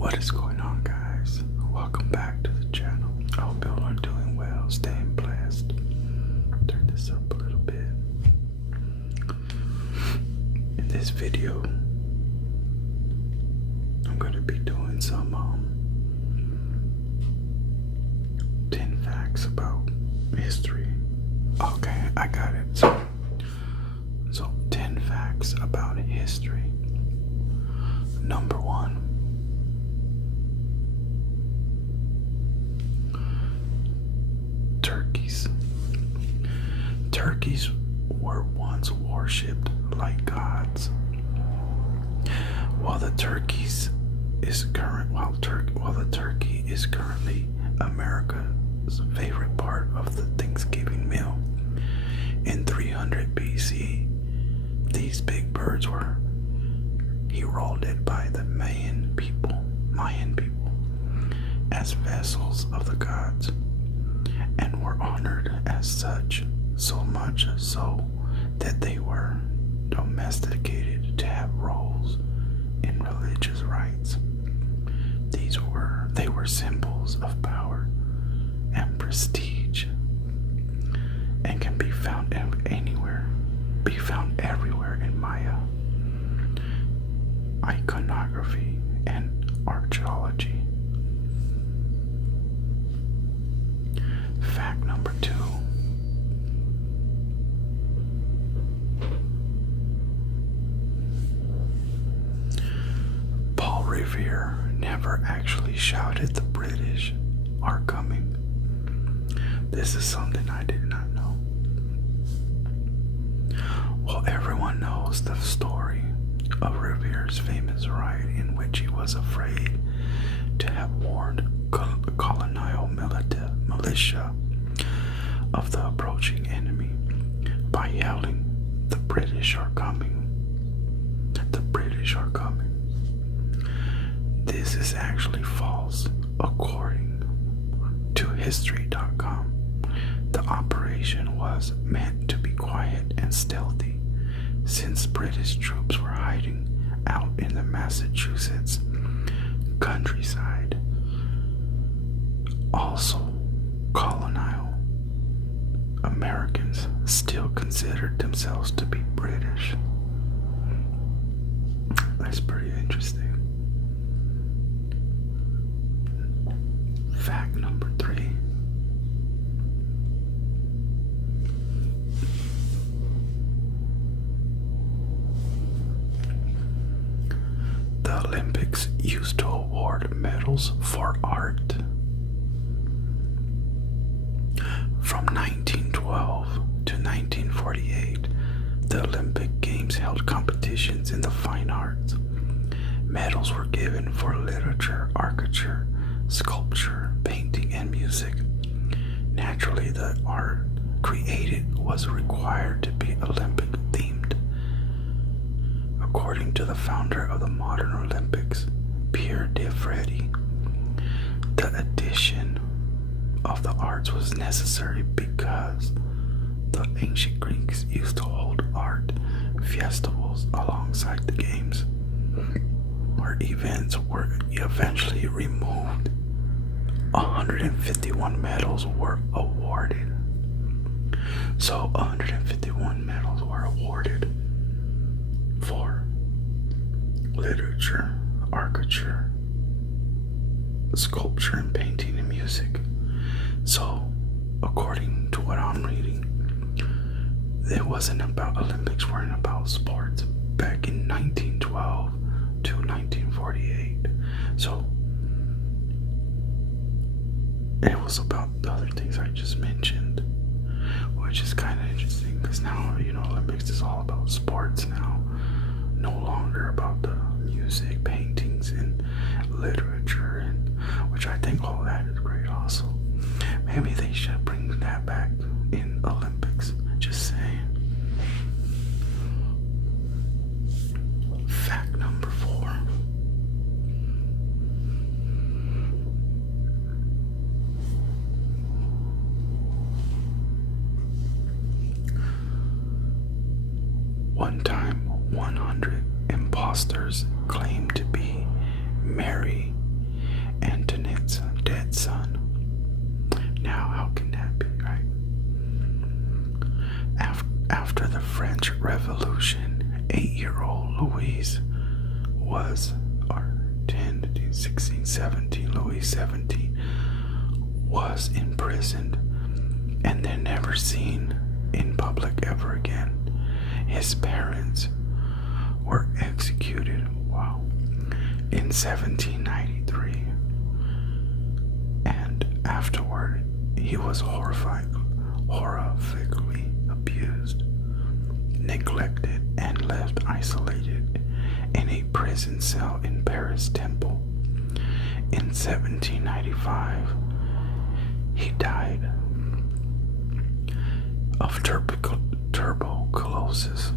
What is going on, guys? Welcome back to the channel. I hope y'all are doing well, staying blessed. Turn this up a little bit. In this video, I'm going to be doing some 10 facts about history. Okay, I got it. So 10 facts about history. Number 1. Turkeys were once worshipped like gods. While the turkey is currently America's favorite part of the Thanksgiving meal, in 300 BC, these big birds were heralded by the Mayan people as vessels of the gods, and were honored as such, so much so that they were domesticated to have roles in religious rites. They were symbols of power and prestige, and can be found everywhere in Maya iconography and archaeology. Fact number 2. Paul Revere never actually shouted the British are coming. This is something I did not know. Well, everyone knows the story of Revere's famous riot in which he was afraid to have warned colonial militia of the approaching enemy by yelling, "The British are coming. The British are coming." This is actually false. According to history.com, the operation was meant to be quiet and stealthy, since British troops were hiding out in the Massachusetts countryside. Also, colonial Americans still considered themselves to be British. That's pretty interesting. Fact number 3. The Olympics used to award medals for art. From 1912 to 1948, the Olympic Games held competitions in the fine arts. Medals were given for literature, architecture, sculpture, painting, and music. Naturally, the art created was required to be Olympic themed. According to the founder of the modern Olympics, Pierre de Freddy, the addition of the arts was necessary because the ancient Greeks used to hold art festivals alongside the games, where events were eventually removed. 151 medals were awarded. So 151 medals were awarded for literature, architecture, sculpture, and painting and music. So, according to what I'm reading, Olympics weren't about sports back in 1912 to 1948. So, it was about the other things I just mentioned, which is kind of interesting because now, Olympics is all about sports now, no longer about the music, paintings, and literature, and which I think all that is great also. Maybe they should bring that back in Olympics, just saying. Fact number 4. One time, 100 imposters claimed to be Mary After the French Revolution, 8-year-old Louise was, or 10, 16, 17, Louise 17, was imprisoned and then never seen in public ever again. His parents were executed, wow, in 1793, and afterward he was horrifically abused, neglected, and left isolated in a prison cell in Paris Temple. In 1795, he died of tuberculosis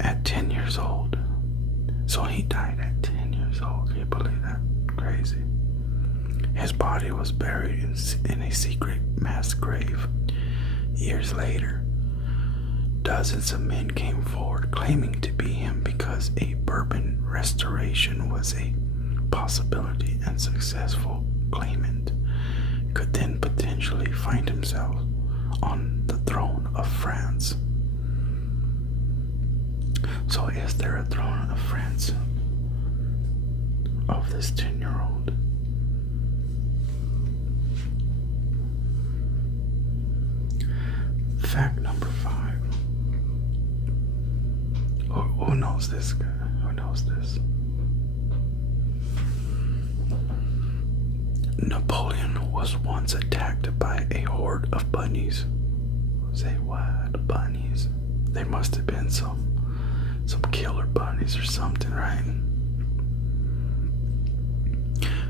at 10 years old. So he died at 10 years old. Can you believe that? Crazy. His body was buried in a secret mass grave. Years later, dozens of men came forward claiming to be him because a Bourbon restoration was a possibility, and successful claimant could then potentially find himself on the throne of France. So is there a throne of France of this 10-year-old? Fact number 5. Who knows this guy? Who knows this? Napoleon was once attacked by a horde of bunnies. Say what? Bunnies? There must have been some killer bunnies or something, right?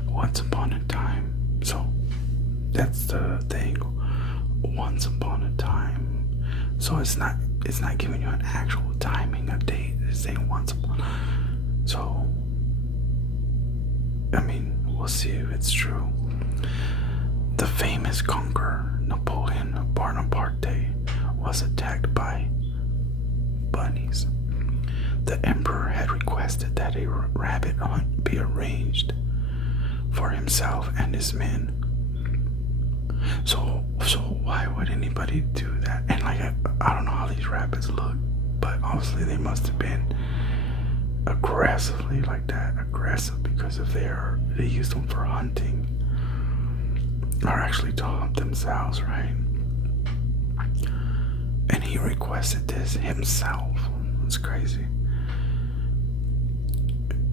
Once upon a time. So that's the thing. Once upon a time. So it's not giving you an actual timing, a date. It's saying once upon. So I mean, we'll see if it's true. The famous conqueror Napoleon Bonaparte was attacked by bunnies. The emperor had requested that a rabbit hunt be arranged for himself and his men. So why would anybody do that? And like I don't know how these rabbits look, but obviously they must have been aggressive because if they use them for hunting, or actually to hunt themselves, right? And he requested this himself. It's crazy.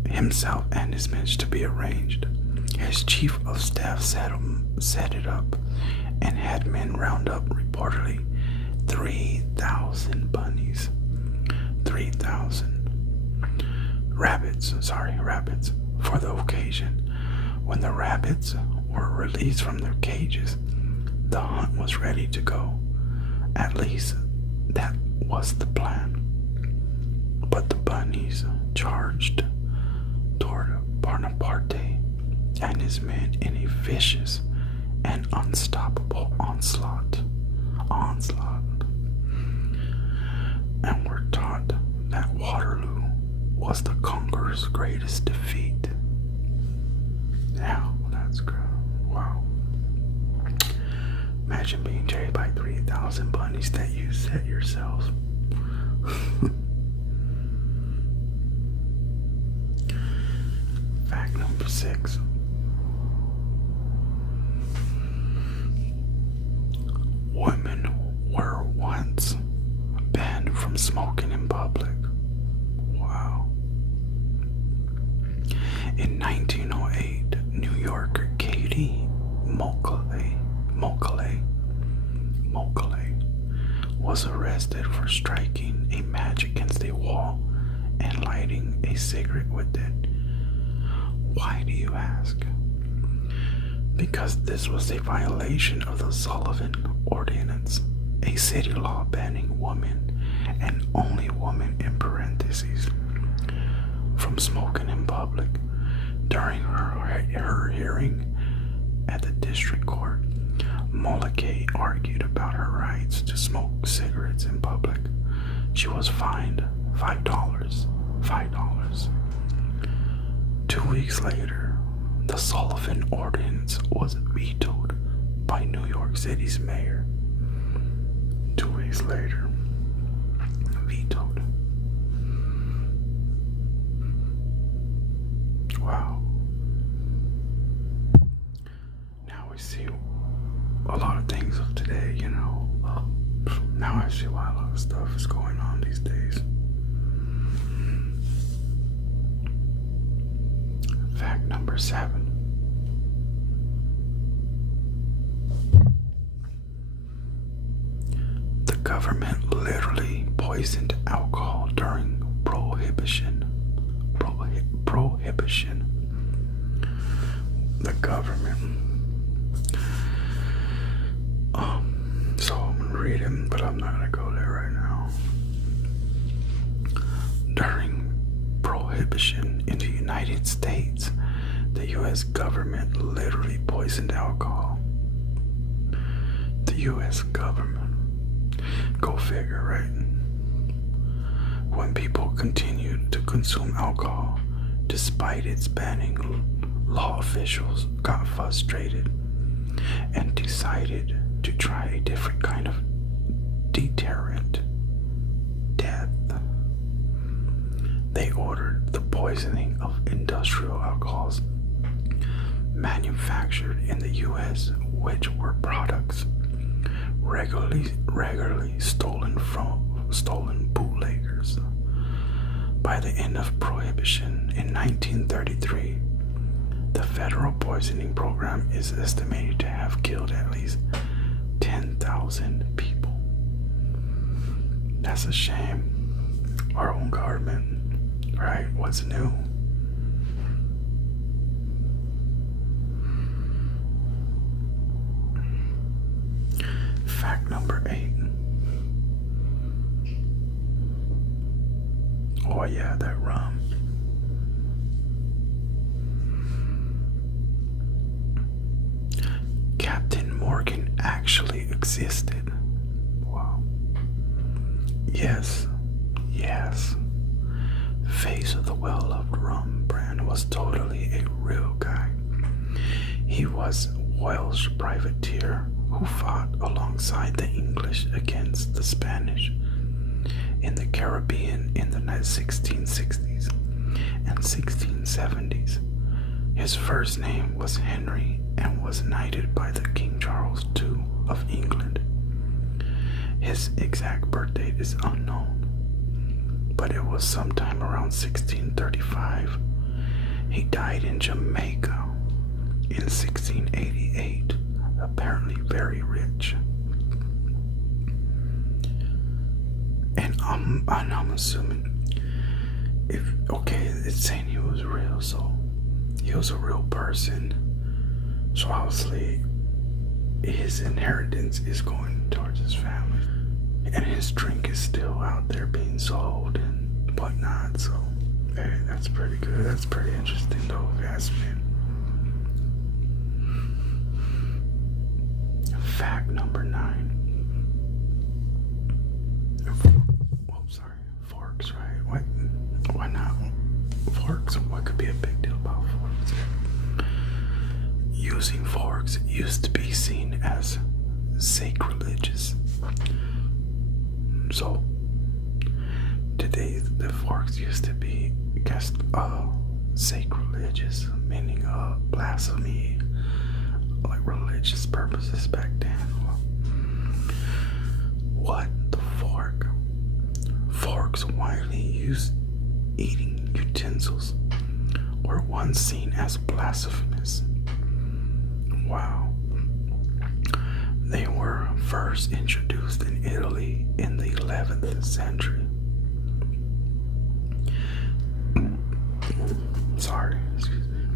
Himself and his men to be arranged. His chief of staff set it up and had men round up reportedly 3,000 bunnies. 3,000 rabbits for the occasion. When the rabbits were released from their cages, the hunt was ready to go. At least that was the plan. But the bunnies charged toward Bonaparte and his men in a vicious and unstoppable onslaught. And were taught that Waterloo was the conqueror's greatest defeat. Now, that's good. Wow. Imagine being chased by 3,000 bunnies that you set yourself. Fact number 6. Women were once banned from smoking in public. Wow. In 1908, New Yorker Katie Mokley was arrested for striking a match against a wall and lighting a cigarette with it. Why do you ask? Because this was a violation of the Sullivan Ordinance, a city law banning women, and only women in parentheses, from smoking in public. During her hearing at the district court, Mulligan argued about her rights to smoke cigarettes in public. She was fined $5. 2 weeks later, the Sullivan Ordinance was vetoed by New York City's mayor. 2 weeks later. Wow. Now we see a lot of things of today, you know. Now I see why a lot of stuff is going on these days. Fact number 7. The government literally poisoned alcohol during Prohibition. Prohibition. The government. So I'm gonna read it, but I'm not gonna go there right now. During Prohibition in the United States, the U.S. government literally poisoned alcohol. The U.S. government. Go figure, right? When people continued to consume alcohol, despite its banning, law officials got frustrated and decided to try a different kind of deterrent: death. They ordered the poisoning of industrial alcohols manufactured in the U.S., which were products regularly stolen from bootleggers. By the end of Prohibition in 1933, the federal poisoning program is estimated to have killed at least 10,000 people. That's a shame. Our own government, right? What's new? Fact number 8. Oh yeah, that rum. Captain Morgan actually existed. Wow. Yes. Face of the well-loved rum brand was totally a real guy. He was a Welsh privateer who fought alongside the English against the Spanish in the Caribbean in the 1660s and 1670s. His first name was Henry and was knighted by the King Charles II of England. His exact birth date is unknown, but it was sometime around 1635. He died in Jamaica in 1688, apparently very rich. And I'm assuming it's saying he was real, so he was a real person. So obviously his inheritance is going towards his family. And his drink is still out there being sold and whatnot. So hey, that's pretty good. That's pretty interesting though, if you ask me. Fact number 9. Forks, right? What? Why not? Forks? What could be a big deal about forks? Using forks used to be seen as sacrilegious. So today the forks used to be sacrilegious, meaning blasphemy, like religious purposes back then. What the fork? Forks, widely used eating utensils, were once seen as blasphemous. Wow. They were first introduced in Italy in the 11th century. Sorry, excuse me.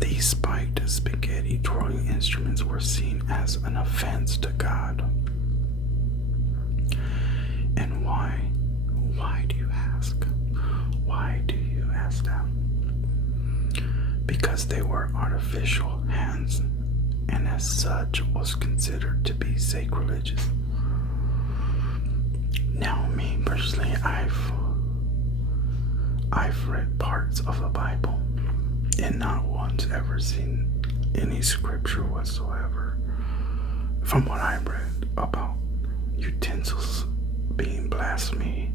These spiked spaghetti throwing instruments were seen as an offense to God. And why? Why do you ask? Why do you ask that? Because they were artificial hands, and as such was considered to be sacrilegious. Now, me personally, I've read parts of the Bible and not once ever seen any scripture whatsoever from what I read about utensils being blasphemy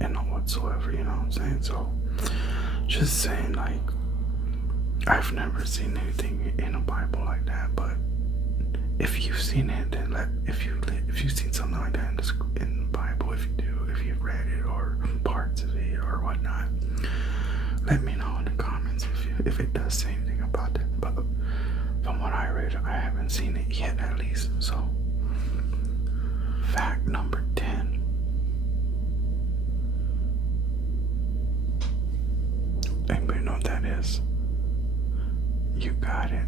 and not whatsoever, you know what I'm saying? So Just saying, like, I've never seen anything in a Bible like that, but if you've seen it, then if you've seen something like that in the Bible, if you've read it or parts of it or whatnot, let me know in the comments if it does say anything about it. But from what I read, I haven't seen it yet, at least. So, fact number 10. Anybody know what that is? You got it.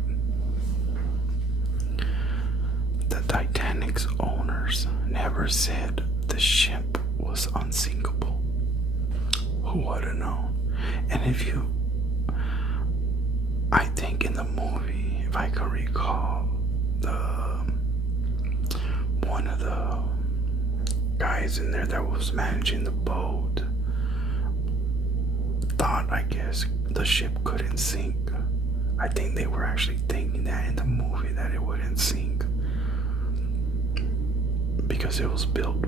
The Titanic's owners never said the ship was unsinkable. Who would have known? And I think in the movie, if I can recall, one of the guys in there that was managing the boat thought, I guess, the ship couldn't sink. I think they were actually thinking that in the movie, that it wouldn't sink, because it was built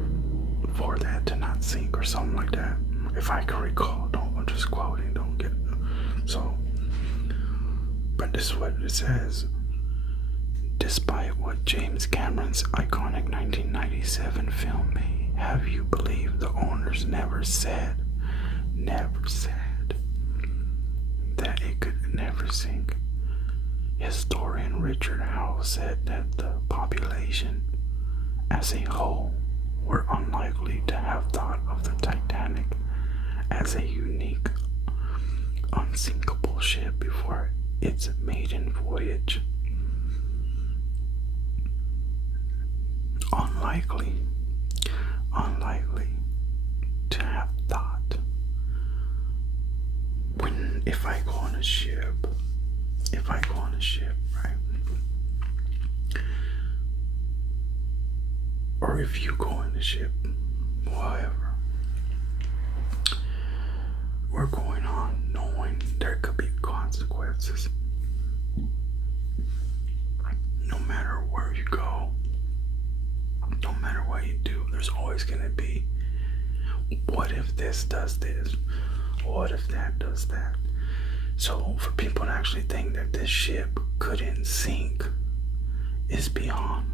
for that to not sink or something like that. If I can recall, I'm just quoting, don't get so. But this is what it says. Despite what James Cameron's iconic 1997 film may have you believe, the owners never said that it could never sink. Historian Richard Howe said that the population as a whole were unlikely to have thought of the Titanic as a unique, unsinkable ship before its maiden voyage. Unlikely to have thought. If I go on a ship, right? Or if you go on a ship, whatever, we're going on knowing there could be consequences. No matter where you go, no matter what you do, there's always going to be, what if this does this? What if that does that? So for people to actually think that this ship couldn't sink is beyond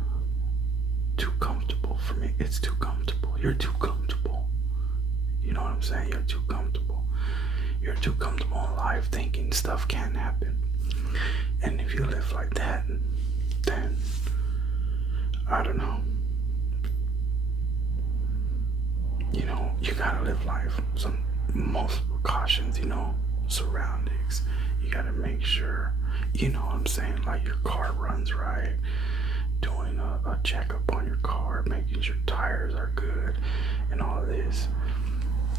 too comfortable for me. It's too comfortable. You're too comfortable. You know what I'm saying? You're too comfortable. You're too comfortable in life thinking stuff can't happen. And if you live like that, then I don't know. You know, you gotta live life. Most precautions, you know, surroundings. You gotta make sure, you know what I'm saying, like your car runs right, doing a checkup on your car, making sure tires are good, and all this.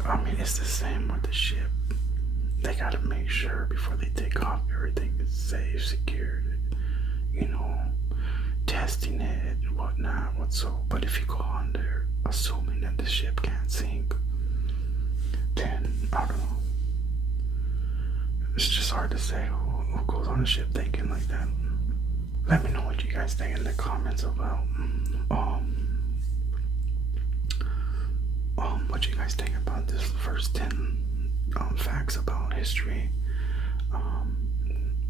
I mean, it's the same with the ship. They gotta make sure before they take off, everything is safe, secured, you know, testing it and whatnot, but if you go on there assuming that the ship can't sink, then I don't know. It's just hard to say who goes on a ship thinking like that. Let me know what you guys think in the comments about what you guys think about this first 10 facts about history.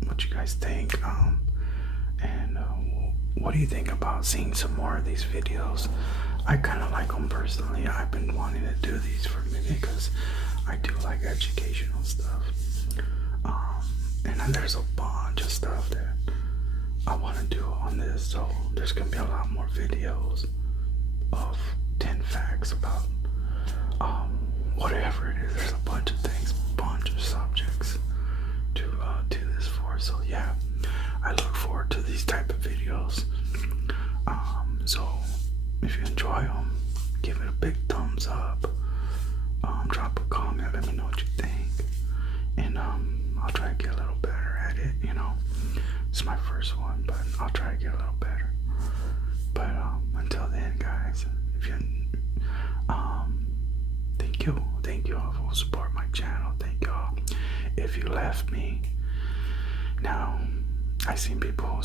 What you guys think, and what do you think about seeing some more of these videos? I kind of like them personally. I've been wanting to do these for a minute because I do like educational stuff. And then there's a bunch of stuff that I want to do on this, so there's going to be a lot more videos of 10 facts about whatever it is. There's a bunch of things, bunch of subjects to do this for. So yeah, I look forward to these type of videos. So if you enjoy them, give it a big thumbs up. Drop a comment, let me know what you think, and I'll try to get a little better at it. You know, it's my first one, but I'll try to get a little better. But until then, guys, if you thank you all for support my channel. Thank you all. If you left me, now I seen people who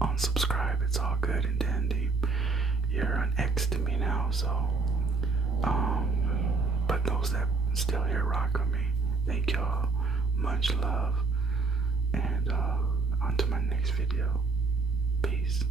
unsubscribe. It's all good and dandy. You're an ex to me now, so but those that still here rock with me, thank y'all Much love, and on to my next video. Peace.